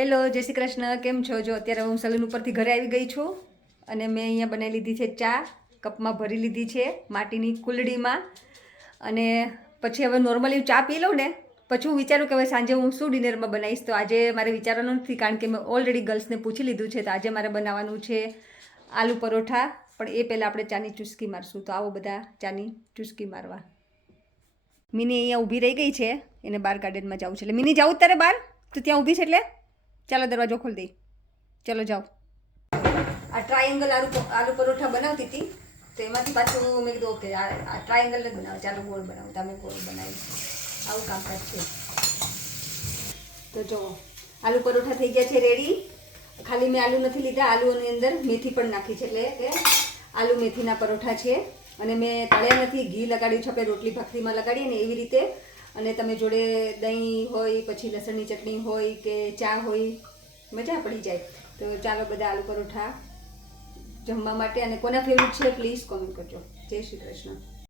Hello, જય શ્રી કૃષ્ણ. કેમ છો? જો અત્યારે હું સલૂન ઉપરથી ઘરે આવી ગઈ છું અને મેં અહીંયા બનાવી લીધી છે ચા. કપમાં ભરી લીધી છે માટીની કુલડીમાં. અને પછી હવે નોર્મલી ચા પી લઉં ને પછી હું વિચારું કે હવે સાંજે હું શું ડિનરમાં બનાવીશ. તો આજે મારે વિચારવાનું નથી, કારણ કે મેં ઓલરેડી ગર્લ્સને પૂછી લીધું છે. તો આજે મારે બનાવવાનું છે આલુ પરોઠા. પણ એ પહેલાં આપણે ચાની ચુસ્કી મારશું. તો આવો બધા ચાની ચુસ્કી મારવા. મિની અહીંયા ઊભી રહી ગઈ છે, એને બહાર ગાર્ડનમાં જવું છે. એટલે મિની જાઉં તારે બહાર? તો ત્યાં ઊભી છે એટલે ચાલો દરવાજો ખોલી દઈ. ચલો જાઓ. આ ટ્રાયેંગલ આલુ પરોઠા બનાવતી હતી, તો એમાંથી પાછું મેં કીધું ઓકે આ ટ્રાયેંગલ જ બનાવો, ચાલો ગોળ બનાવો. તમે ગોળ બનાવી, આવું કામકાજ છે. તો જો આલુ પરોઠા થઈ ગયા છે રેડી. ખાલી મેં આલુ નથી લીધા, આલુની અંદર મેથી પણ નાખી છે, એટલે કે આલુ મેથીના પરોઠા છે. અને મેં તળ્યા નથી, ઘી લગાડ્યું છે આપણે રોટલી ભાખરીમાં લગાડીએ ને એવી રીતે. અને તમે જોડે દહીં હોય, પછી લસણની ચટણી હોય કે ચા હોય, મજા પડી જાય. તો ચાલો બધા આલુ પરોઠા જમવા માટે. અને કોના ફેવરિટ છે પ્લીઝ કોમેન્ટ કરજો. જય શ્રી કૃષ્ણ.